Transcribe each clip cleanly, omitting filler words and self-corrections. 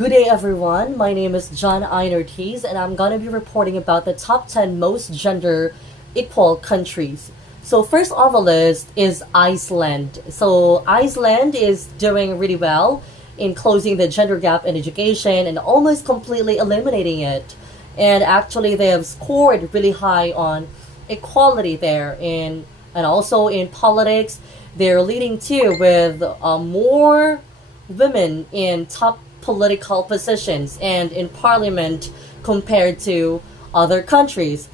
Good day, everyone. My name is John Einertes, and I'm going to be reporting about the top 10 most gender equal countries. So, first on the list is Iceland. So, Iceland is doing really well in closing the gender gap in education and almost completely eliminating it. And actually, they have scored really high on equality there and also in politics. They're leading too with more women in top political positions and in parliament compared to other countries.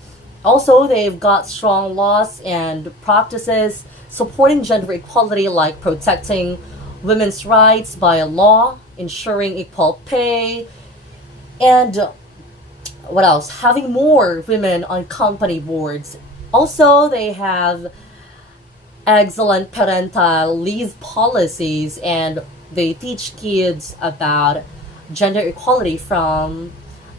Also, they've got strong laws and practices supporting gender equality, like protecting women's rights by law, ensuring equal pay, and what else? Having more women on company boards. Also, they have excellent parental leave policies and they teach kids about gender equality from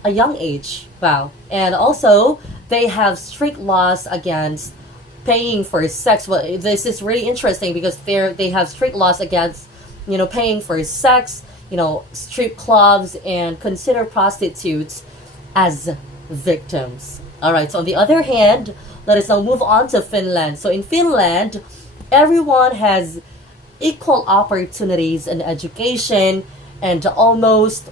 a young age. Wow. And also, they have strict laws against paying for sex. Well, this is really interesting because they have strict laws against, paying for sex, strip clubs, and consider prostitutes as victims. All right. So on the other hand, let us now move on to Finland. So in Finland, everyone has equal opportunities in education and almost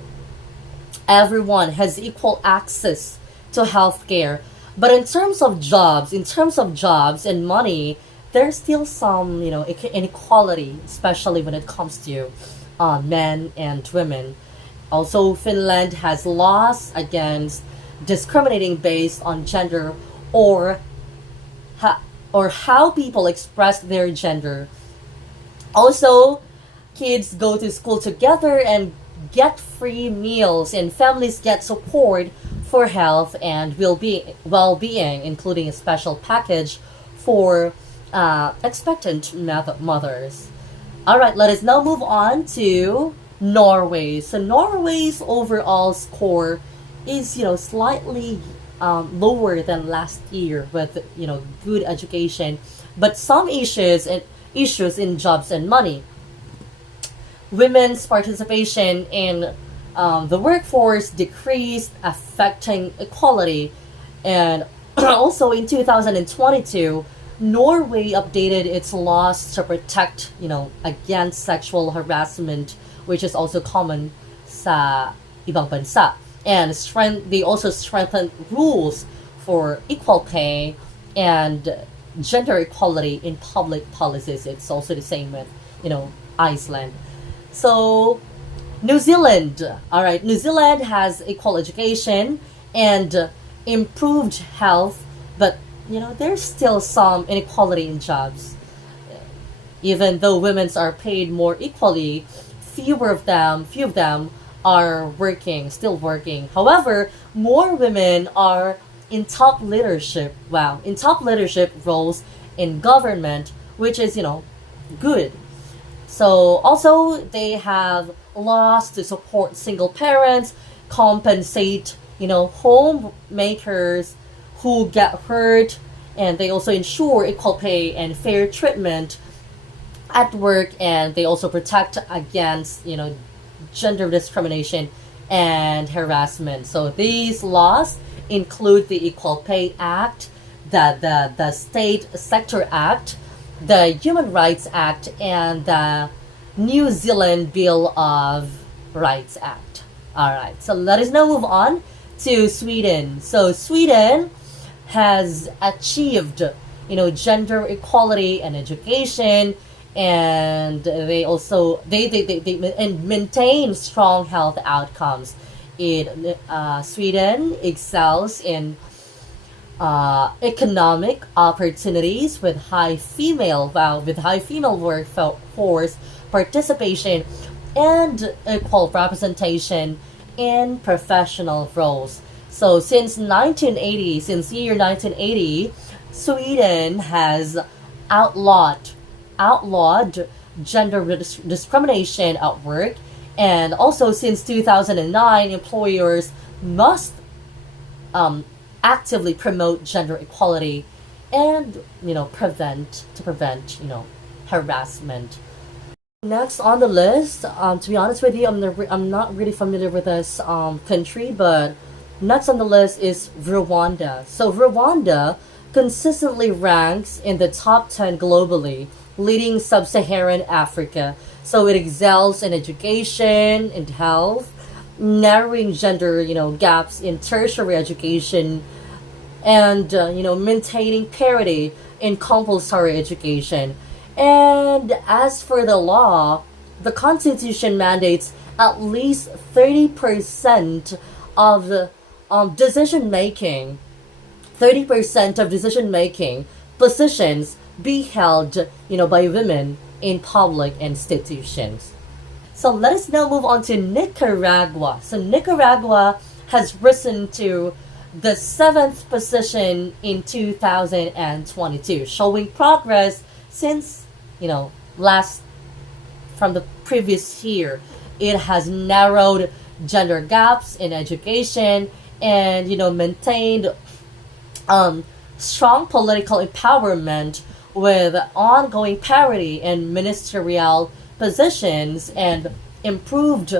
everyone has equal access to healthcare. But in terms of jobs and money, there's still some, inequality, especially when it comes to men and women. Also, Finland has laws against discriminating based on gender or or how people express their gender. Also, kids go to school together and get free meals, and families get support for health and well-being, including a special package for expectant mothers. All right, let us now move on to Norway. So Norway's overall score is, slightly lower than last year with, good education, but some issues in jobs and money. Women's participation in the workforce decreased, affecting equality. And also in 2022, Norway updated its laws to protect, against sexual harassment, which is also common sa ibang bansa. And they also strengthened rules for equal pay and gender equality in public policies. It's also the same with, Iceland. So, New Zealand. All right, New Zealand has equal education and improved health, but there's still some inequality in jobs. Even though women are paid more equally, few of them are still working. However, more women are in top leadership. Wow, in top leadership roles in government, which is good. So also they have laws to support single parents, compensate homemakers who get hurt, and they also ensure equal pay and fair treatment at work, and they also protect against gender discrimination and harassment. So these laws include the Equal Pay Act, the State Sector Act, the Human Rights Act, and the New Zealand Bill of Rights Act. All right, so let us now move on to Sweden. So Sweden has achieved, gender equality and education, and they also they maintain strong health outcomes. Sweden excels in economic opportunities with high female workforce participation and equal representation in professional roles. So since year 1980, Sweden has outlawed outlawed gender discrimination at work, and also since 2009, employers must actively promote gender equality and prevent harassment. Next on the list, to be honest with you, I'm not really familiar with this country, but next on the list is Rwanda. So Rwanda consistently ranks in the top 10 globally, leading sub-Saharan Africa. So it excels in education and health, narrowing gender, gaps in tertiary education, and maintaining parity in compulsory education. And as for the law, the constitution mandates at least 30% of the decision making 30% of decision making positions be held by women in public institutions. So let us now move on to Nicaragua. So Nicaragua has risen to the seventh position in 2022, showing progress since, last from the previous year. It has narrowed gender gaps in education and, maintained strong political empowerment with ongoing parity in ministerial positions and improved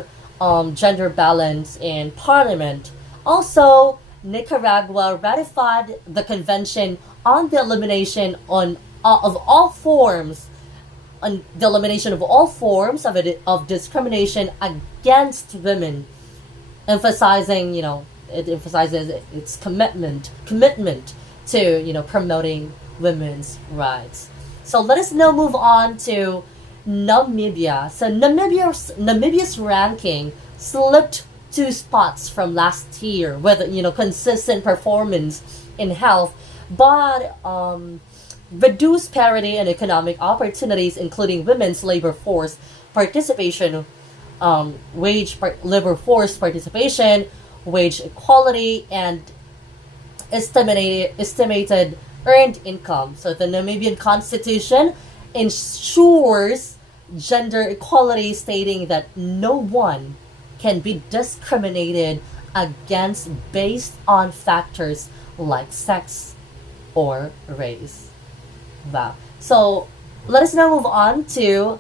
gender balance in parliament. Also, Nicaragua ratified the Convention on the Elimination of all forms on the elimination of all forms of discrimination against women, emphasizing, it emphasizes its commitment to, promoting women's rights. So let us now move on to Namibia. So Namibia's ranking slipped 2 spots from last year with, consistent performance in health, but reduced parity in economic opportunities, including women's labor force participation, labor force participation, wage equality, and estimated earned income. So the Namibian constitution ensures gender equality, stating that no one can be discriminated against based on factors like sex or race. Wow. So let us now move on to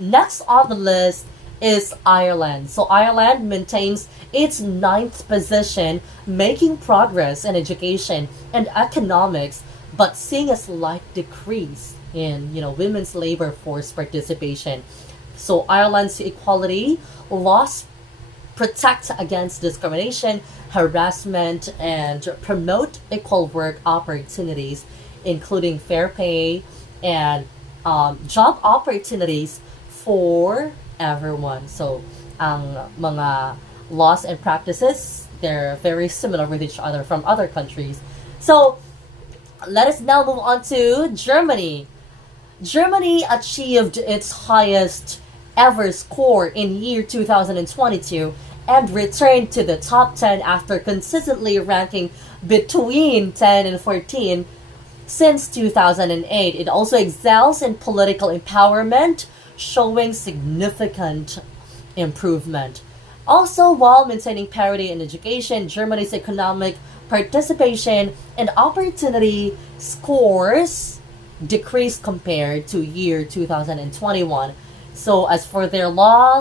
next on the list is Ireland. So Ireland maintains its ninth position, making progress in education and economics, but seeing a slight decrease in women's labor force participation. So Ireland's equality laws protect against discrimination, harassment, and promote equal work opportunities, including fair pay and job opportunities for everyone. So ang mga laws and practices, they're very similar with each other from other countries. So let us now move on to Germany. Germany achieved its highest ever score in year 2022 and returned to the top 10 after consistently ranking between 10 and 14 since 2008. It also excels in political empowerment, showing significant improvement. Also, while maintaining parity in education, Germany's economic participation and opportunity scores decreased compared to year 2021. So, as for their law,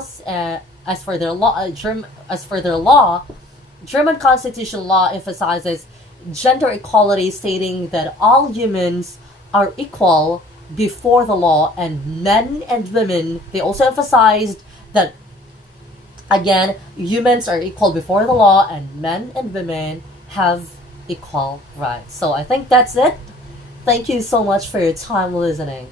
German constitutional law emphasizes gender equality, stating that all humans are equal before the law, and men and women. They also emphasized that, again, humans are equal before the law, and men and women have equal rights. So I think that's it. Thank you so much for your time listening.